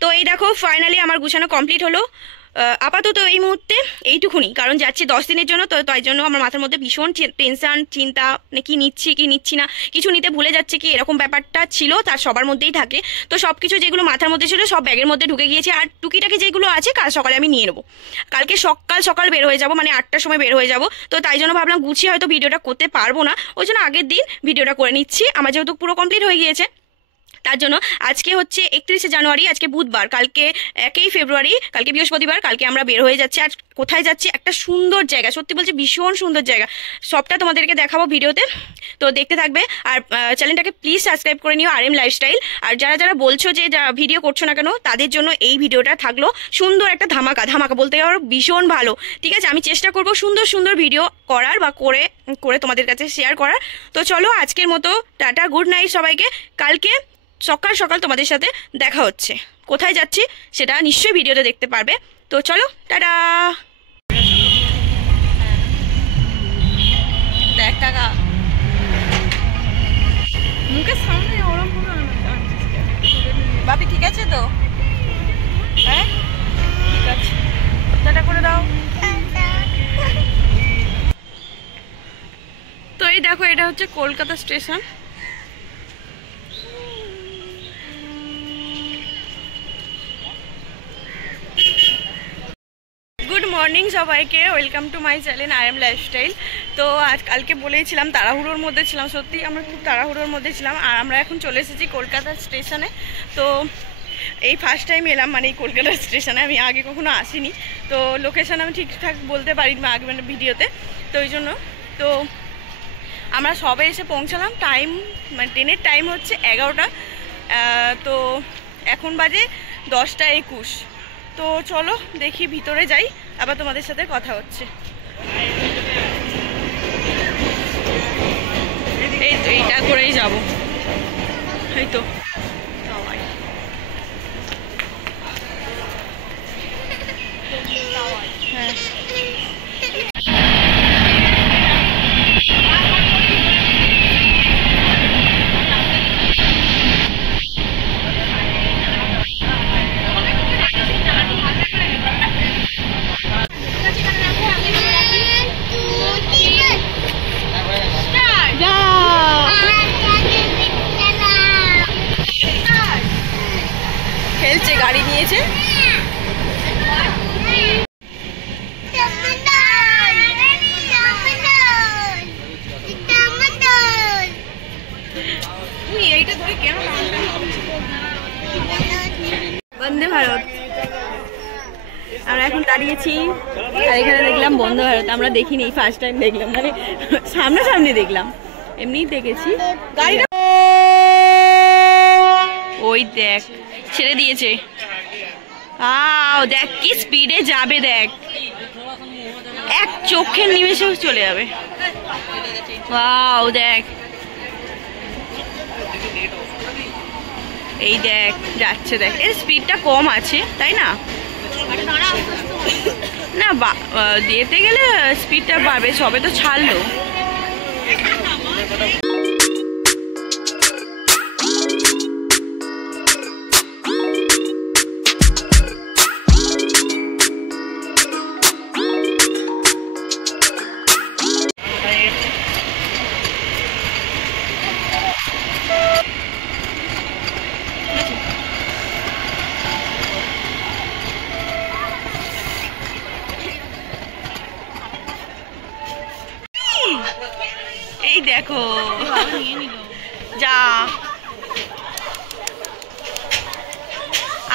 তো এই দেখো ফাইনালি আমার গুছানো কমপ্লিট হলো। আপাতত এই মুহূর্তে এইটুকুনি, কারণ যাচ্ছি 10 দিনের জন্য। তো তাই জন্য আমার মাথার মধ্যে ভীষণ টেনশন, চিন্তা, মানে কি নিচ্ছি কি নিচ্ছি না, কিছু নিতে ভুলে যাচ্ছে কি, এরকম ব্যাপারটা ছিল, তার সবার মধ্যেই থাকে। তো সব কিছু যেগুলো মাথার মধ্যে ছিল সব ব্যাগের মধ্যে ঢুকে গিয়েছে, আর টুকিটাকি যেগুলো আছে কাল সকালে আমি নিয়ে নেবো। কালকে সকাল সকাল বের হয়ে যাব, মানে 8টার সময় বের হয়ে যাব। তো তাই জন্য ভাবলাম গুছিয়ে হয়তো ভিডিওটা করতে পারবো না, ওই জন্য আগের দিন ভিডিওটা করে নিচ্ছি। আমার যেহেতু পুরো কমপ্লিট হয়ে গিয়েছে, তার জন্য আজকে হচ্ছে 31শে জানুয়ারি, আজকে বুধবার, কালকে 1ই ফেব্রুয়ারি, কালকে বৃহস্পতিবার। কালকে আমরা বের হয়ে যাচ্ছি। আর কোথায় যাচ্ছি? একটা সুন্দর জায়গা, সত্যি বলছি ভীষণ সুন্দর জায়গা, সবটা তোমাদেরকে দেখাবো ভিডিওতে, তো দেখতে থাকবে। আর চ্যানেলটাকে প্লিজ সাবস্ক্রাইব করে নিও, RM লাইফস্টাইল। আর যারা যারা বলছো যে ভিডিও করছো না কেন, তাদের জন্য এই ভিডিওটা থাকলো সুন্দর একটা ধামাকা। ধামাকা বলতে গেলে ভীষণ ভালো, ঠিক আছে? আমি চেষ্টা করব সুন্দর সুন্দর ভিডিও করার, বা করে করে তোমাদের কাছে শেয়ার করার। তো চলো আজকের মতো টাটা, গুড নাইট সবাইকে। কালকে সকাল সকাল তোমাদের সাথে দেখা হচ্ছে। কোথায় যাচ্ছি সেটা নিশ্চয়ই ভিডিওতে দেখতে পারবে। তো চলো টাটা। দেখ টাকা মুখের সামনে ওরম বাপি, ঠিক আছে তো? হ্যাঁ ঠিক আছে, টাটা করে দাও। তো এই দেখো, এটা হচ্ছে কলকাতা স্টেশন। গুড মর্নিং সবাইকে, welcome to my channel RM lifestyle. তো কালকে বলেইছিলাম তাড়াহুড়োর মধ্যে ছিলাম, সত্যি আমরা খুব তাড়াহুড়োর মধ্যে ছিলাম। আর আমরা এখন চলে এসেছি কলকাতা স্টেশনে। তো এই ফার্স্ট টাইম এলাম, মানে এই কলকাতা স্টেশনে আমি আগে কখনো আসিনি। তো লোকেশান আমি ঠিকঠাক বলতে পারি না আগে, মানে ভিডিওতে, তো ওই জন্য। তো আমরা সবে এসে পৌঁছালাম। টাইম, মানে ট্রেনের টাইম হচ্ছে 11টা। তো এখন বাজে 10টা 21। তো চলো দেখি, ভিতরে যাই, আবার তোমাদের সাথে কথা হচ্ছে। এই তো এইটা করেই যাবো, এই তো হ্যাঁ। খেলছে, গাড়ি নিয়েছে। বন্দে ভারত, আমরা এখন দাঁড়িয়েছি। আর এখানে দেখলাম বন্দে ভারত, আমরা দেখিনি, ফার্স্ট টাইম দেখলাম, মানে সামনাসামনি দেখলাম, এমনিই দেখেছি গাড়িটা। ওই দেখ ছেড়ে দিয়েছে, দেখ কি স্পিডে যাবে, দেখ এক চোখের নিমেষেও চলে যাবে। দেখ এই দেখ যাচ্ছে, দেখ এর স্পিডটা কম আছে তাই না? না যেতে গেলে স্পিডটা বাড়বে, সবে তো ছাড়লো। এই দেখো যা,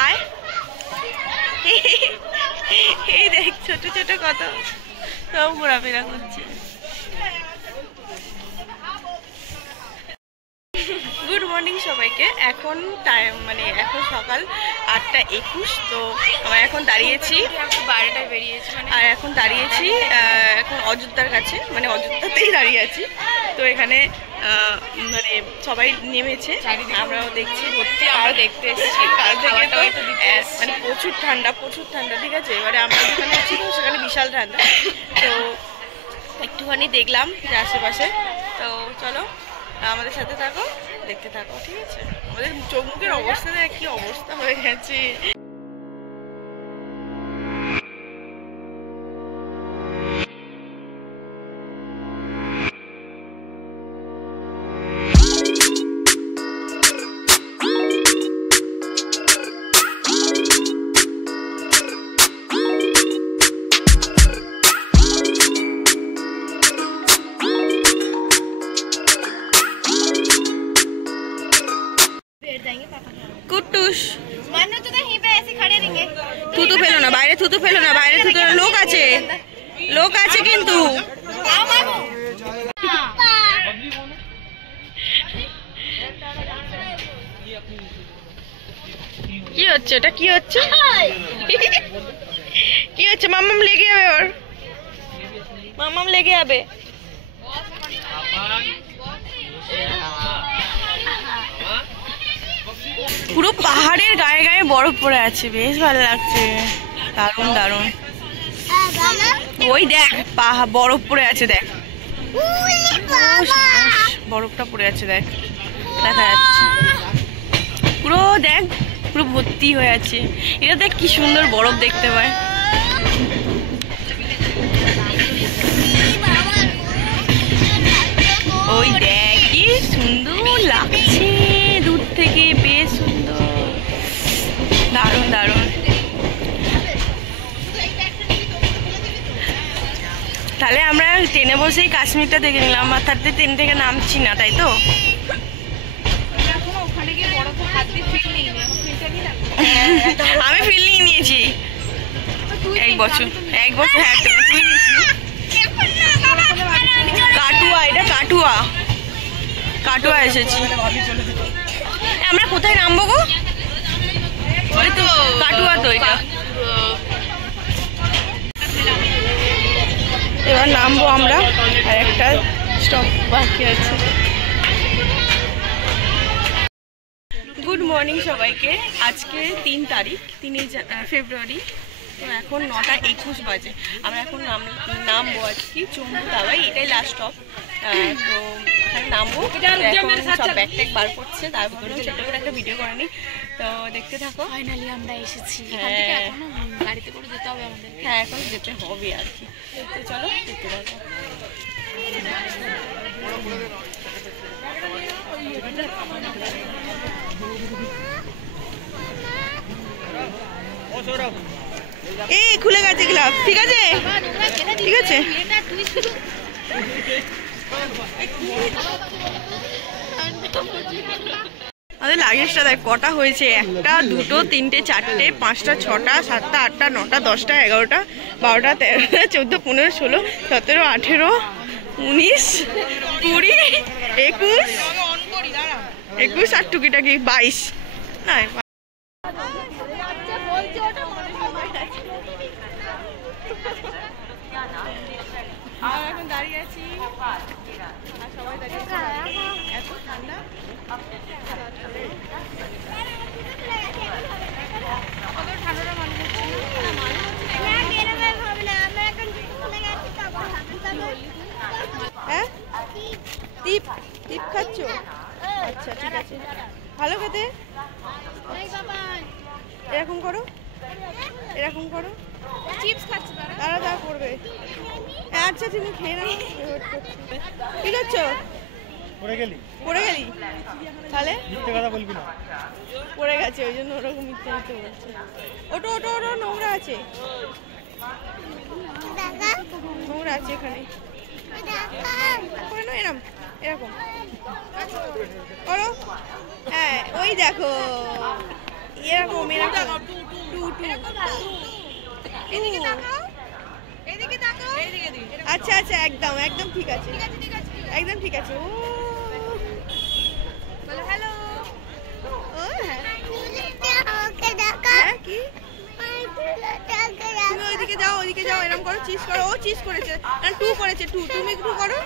আয় এই দেখ ছোট ছোট কত সব ঘোরাফেরা করছে। গুড মর্নিং সবাইকে। এখন টাইম, মানে এখন সকাল 8টা 21। তো আমরা এখন দাঁড়িয়েছি 12টায় বেরিয়েছি, আর এখন দাঁড়িয়েছি এখন অযোধ্যার কাছে, মানে অযোধ্যাতেই দাঁড়িয়ে আছি। তো এখানে মানে সবাই নেমেছে, আমরাও দেখছি, ভর্তি আমরা দেখতে এসেছি। কাল থেকে তো মানে প্রচুর ঠান্ডা, প্রচুর ঠান্ডা, ঠিক আছে? এবারে আমরা যেখানে ছিল সেখানে বিশাল ঠান্ডা। তো একটুখানি দেখলাম যে আশেপাশে। তো চলো আমাদের সাথে থাকো, দেখতে থাকো, ঠিক আছে? আমাদের চোখ মুখের অবস্থা দেখ কি অবস্থা হয়ে গেছে। কুট্টুস मानो तो यहीं पे ऐसे खड़े रहेंगे। থুতু ফেলো না বাইরে, থুতু ফেলো না বাইরে, থুতু লোক আছে, লোক আছে কিন্তু। आओ मानो। কি হচ্ছে এটা, কি হচ্ছে, কি হচ্ছে? মাম্মাম লেগে যাবে, ওর মাম্মাম লেগে যাবে। পুরো পাহাড়ের গায়ে গায়ে বরফ পড়ে আছে, বেশ ভালো লাগছে, দারুণ দারুণ। ওই দেখ বরফ পড়ে আছে, দেখ বরফটা পড়ে আছে, দেখ দেখা যাচ্ছে পুরো, দেখ পুরো ভর্তি হয়ে আছে। এটা দেখ কি সুন্দর বরফ দেখতে পায়। ওই দেখ কি সুন্দর লাগছে দূর থেকে, বেশ সুন্দর, দারুণ দারুণ। তাহলে আমরা ট্রেনে বসেই কাশ্মীরটা দেখে নিলাম, আর তাতে ট্রেন থেকে নামছি না, তাই তো? আমি ফিল নিয়ে নিয়েছি এক বছর, হ্যাঁ তুই নিয়েছি। কাটুয়া, এটা কাটুয়া, কাটুয়া এসেছি আমরা। কোথায় নামবো গো? ওই তো কাটুয়া, তো এটা এবার নামবো আমরা, আর একটা স্টপ বাকি আছে। গুড মর্নিং সবাইকে। আজকে 3 তারিখ, 3 ফেব্রুয়ারি। তো এখন 9:21 বাজে। আমরা এখন নামবো আজকে চম্বু দাবাই, এটাই লাস্ট স্টপ। তো নামবো, সব ব্যাগ ট্যাগ বার করছে, তারপর ছোট করে একটা ভিডিও করে নিই। তো দেখতে থাকো। ফাইনালি আমরা এসেছি। গাড়িতে করে যেতে হবে আমাদের। হ্যাঁ এখন যেতে হবে আর কি। তো চলো দেখতে থাকো। এই খুলে গেছে গ্লাভ, ঠিক আছে ঠিক আছে। আমাদের লাগেজটা দেখ কটা হয়েছে, 1টা 2টো 3টে 4টে 5টা 6টা 7টা 8টা 9টা 10টা 11টা 12টা 13টা 14 15 16 17 18 19 20 21 আর টুকিটাকি 22 না। এখন দাঁড়িয়ে আছি আর সবাই দাঁড়িয়ে আছে, এত ঠান্ডা। হ্যাঁ টিপ টিপ খাচ্ছ? আচ্ছা ঠিক আছে, ভালো খেতে। এরকম করো, এরকম করো, চিপস খাচ্ছি তারা যা করবে। আচ্ছা তুমি খেয়ে নাও, ঠিক আছে। পড়ে গেলি তাহলে কথা বলবি না, পড়ে গেছে ওই জন্য ওরকম মিথ্যে মিথ্যে বলছে। ওটো ওটো ওটো নোংরা আছে, নোংরা আছে এখানে। করে নাও, এরকম এরকম করো। হ্যাঁ ওই দেখো এরকম এরকম টু টু। আচ্ছা আচ্ছা একদম একদম ঠিক আছে, একদম ঠিক আছে। ও হ্যালো, কি তুমি ওইদিকে যাও, ওইদিকে যাও, এরকম করো, চিজ করো। ও চিজ করেছে, টু করেছে, টু তুমি একটু করো।